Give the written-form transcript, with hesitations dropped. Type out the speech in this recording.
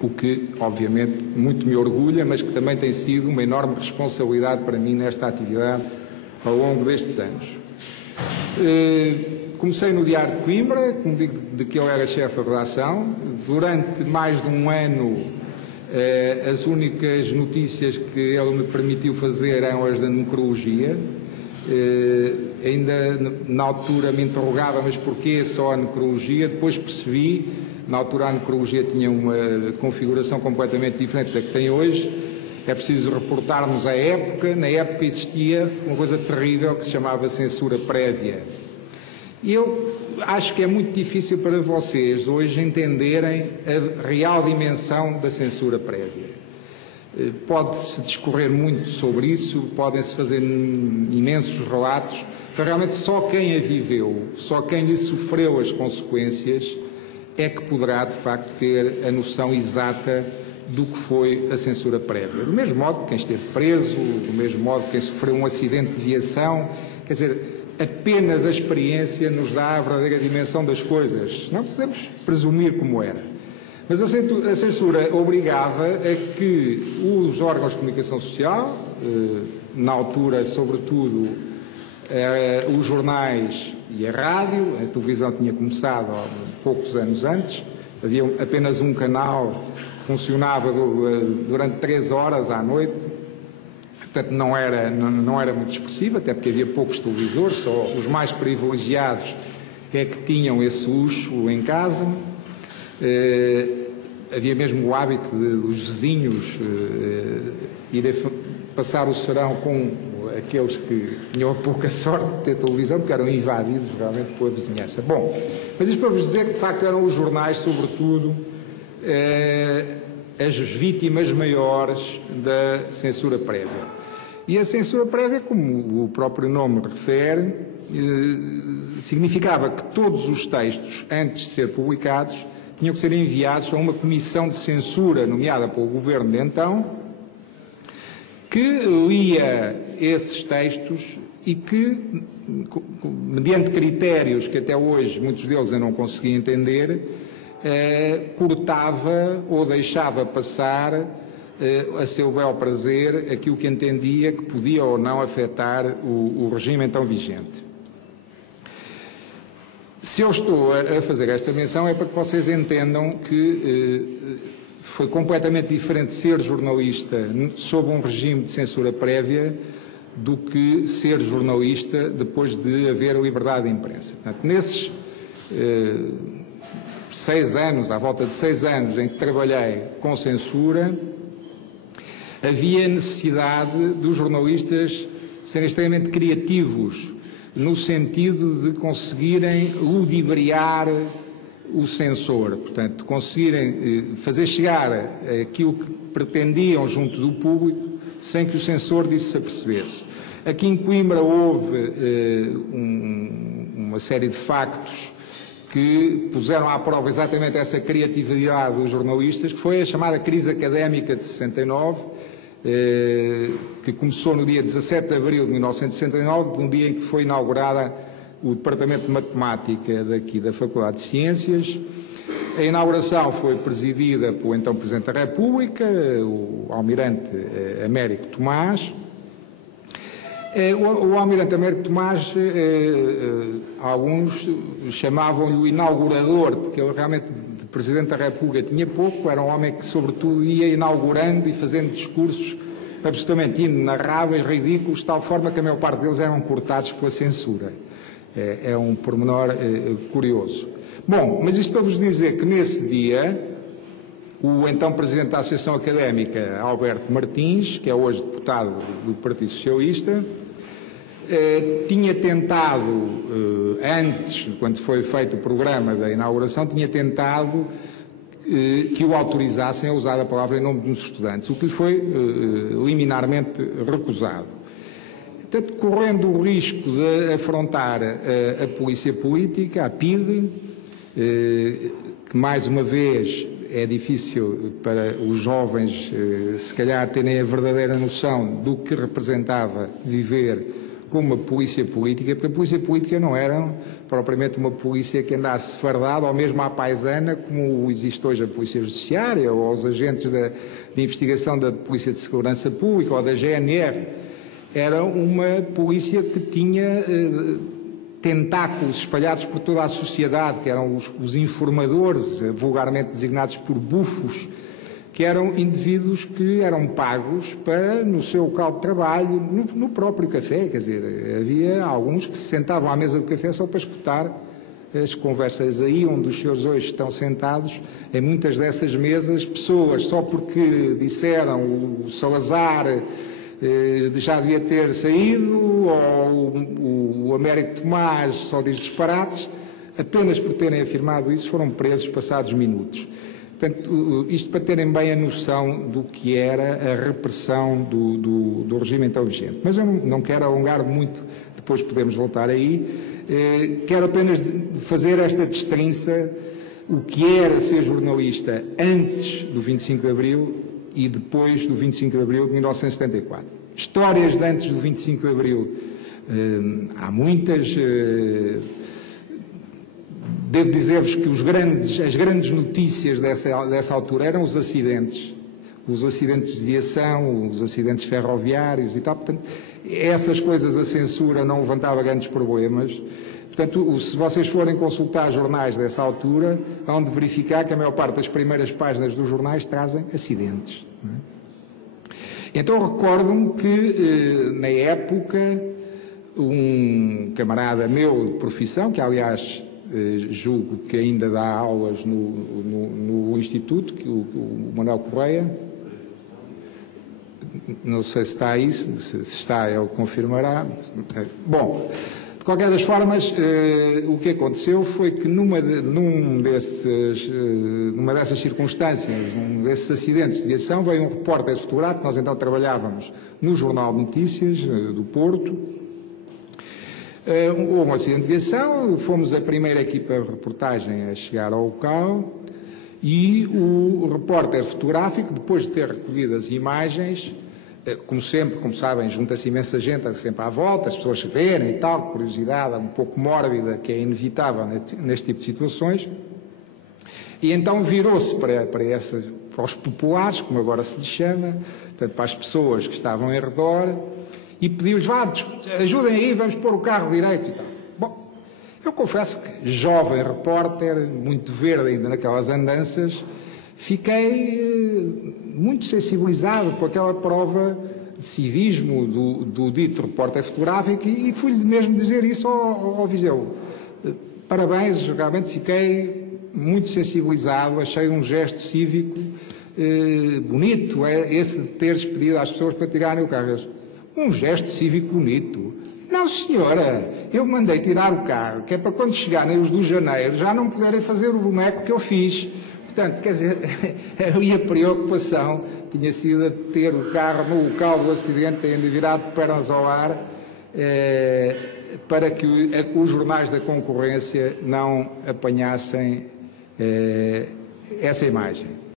o que, obviamente, muito me orgulha, mas que também tem sido uma enorme responsabilidade para mim nesta atividade ao longo destes anos. Comecei no Diário de Coimbra, como digo, de que eu era chefe de redação. Durante mais de um ano, as únicas notícias que ele me permitiu fazer eram as da necrologia. Ainda na altura me interrogava, mas porquê só a necrologia? Depois percebi, na altura a necrologia tinha uma configuração completamente diferente da que tem hoje. É preciso reportarmos a época. Na época existia uma coisa terrível que se chamava censura prévia. E eu acho que é muito difícil para vocês hoje entenderem a real dimensão da censura prévia. Pode-se discorrer muito sobre isso, podem-se fazer imensos relatos, mas realmente só quem a viveu, só quem lhe sofreu as consequências é que poderá, de facto, ter a noção exata do que foi a censura prévia. Do mesmo modo que quem esteve preso, do mesmo modo que quem sofreu um acidente de viação, quer dizer, apenas a experiência nos dá a verdadeira dimensão das coisas. Não podemos presumir como era. Mas a censura obrigava a que os órgãos de comunicação social, na altura, sobretudo, os jornais e a rádio, a televisão tinha começado há poucos anos antes, havia apenas um canal que funcionava durante 3 horas à noite, portanto não era muito expressivo, até porque havia poucos televisores, só os mais privilegiados é que tinham esse luxo em casa. Havia mesmo o hábito dos vizinhos irem passar o serão com aqueles que tinham a pouca sorte de ter televisão, porque eram invadidos realmente pela vizinhança. Bom, mas isto para vos dizer que de facto eram os jornais, sobretudo, as vítimas maiores da censura prévia. E a censura prévia, como o próprio nome refere, significava que todos os textos, antes de ser publicados, tinham que ser enviados a uma comissão de censura nomeada pelo governo de então, que lia esses textos e que, mediante critérios que até hoje muitos deles eu não conseguia entender, cortava ou deixava passar a seu bel prazer aquilo que entendia que podia ou não afetar o regime então vigente. Se eu estou a fazer esta menção é para que vocês entendam que foi completamente diferente ser jornalista sob um regime de censura prévia do que ser jornalista depois de haver liberdade de imprensa. Portanto, nesses 6 anos, à volta de 6 anos em que trabalhei com censura, havia necessidade dos jornalistas serem extremamente criativos no sentido de conseguirem ludibriar o censor, portanto, conseguirem fazer chegar aquilo que pretendiam junto do público sem que o censor disso se apercebesse. Aqui em Coimbra houve uma série de factos que puseram à prova exatamente essa criatividade dos jornalistas, que foi a chamada crise académica de 69, que começou no dia 17 de abril de 1969, no dia em que foi inaugurada o Departamento de Matemática daqui da Faculdade de Ciências. A inauguração foi presidida pelo então Presidente da República, o Almirante Américo Tomás. O Almirante Américo Tomás, alguns chamavam-lhe o inaugurador, porque ele realmente, de Presidente da República, tinha pouco, era um homem que, sobretudo, ia inaugurando e fazendo discursos absolutamente inenarráveis, ridículos, de tal forma que a maior parte deles eram cortados pela censura. É um pormenor curioso. Bom, mas isto para vos dizer que nesse dia, o então Presidente da Associação Académica, Alberto Martins, que é hoje deputado do Partido Socialista, tinha tentado, antes, quando foi feito o programa da inauguração, tinha tentado que o autorizassem a usar a palavra em nome dos estudantes, o que lhe foi liminarmente recusado. Portanto, correndo o risco de afrontar a polícia política, a PIDE, que mais uma vez é difícil para os jovens, se calhar, terem a verdadeira noção do que representava viver com uma polícia política, porque a polícia política não era propriamente uma polícia que andasse fardada, ou mesmo à paisana, como existe hoje a polícia judiciária, ou os agentes de investigação da Polícia de Segurança Pública, ou da GNR. Era uma polícia que tinha tentáculos espalhados por toda a sociedade, que eram os informadores, vulgarmente designados por bufos, que eram indivíduos que eram pagos para, no seu local de trabalho, no próprio café, quer dizer, havia alguns que se sentavam à mesa do café só para escutar as conversas aí, onde os senhores hoje estão sentados, em muitas dessas mesas, pessoas só porque disseram o Salazar já devia ter saído, ou o Américo Tomás só diz disparates, apenas por terem afirmado isso foram presos passados minutos. Portanto, isto para terem bem a noção do que era a repressão do regime então vigente. Mas eu não quero alongar muito, depois podemos voltar aí. Quero apenas fazer esta distinção, o que era ser jornalista antes do 25 de Abril e depois do 25 de Abril de 1974. Histórias de antes do 25 de Abril, há muitas. Devo dizer-vos que as grandes notícias dessa altura eram os acidentes de viação, os acidentes ferroviários e tal. Portanto, essas coisas a censura não levantava grandes problemas. Portanto, se vocês forem consultar jornais dessa altura, vão de verificar que a maior parte das primeiras páginas dos jornais trazem acidentes. Não é? Então recordo-me que, na época, um camarada meu de profissão, que aliás julgo que ainda dá aulas no Instituto, o Manuel Correia, não sei se está aí, se está ele confirmará. Bom, de qualquer das formas, o que aconteceu foi que numa dessas circunstâncias, num desses acidentes de viação, veio um repórter fotográfico. Nós então trabalhávamos no Jornal de Notícias do Porto. Houve um acidente de viação, fomos a primeira equipa de reportagem a chegar ao local e o repórter fotográfico, depois de ter recolhido as imagens, como sempre, como sabem, junta-se imensa gente sempre à volta, as pessoas se verem e tal, curiosidade um pouco mórbida que é inevitável neste tipo de situações, e então virou-se para os populares, como agora se lhes chama, portanto, para as pessoas que estavam em redor, e pediu-lhes, vá, ajudem aí, vamos pôr o carro direito e tal. Bom, eu confesso que, jovem repórter, muito verde ainda naquelas andanças, fiquei muito sensibilizado com aquela prova de civismo do dito repórter fotográfico e fui-lhe mesmo dizer isso ao Viseu. Parabéns, realmente fiquei muito sensibilizado, achei um gesto cívico bonito, esse de teres pedido às pessoas para tirarem o carro. Um gesto cívico bonito. Não, senhora, eu mandei tirar o carro, que é para quando chegarem os do janeiro já não poderem fazer o boneco que eu fiz. Portanto, quer dizer, a minha preocupação tinha sido de ter o carro no local do acidente ainda virado de pernas ao ar, para que os jornais da concorrência não apanhassem essa imagem.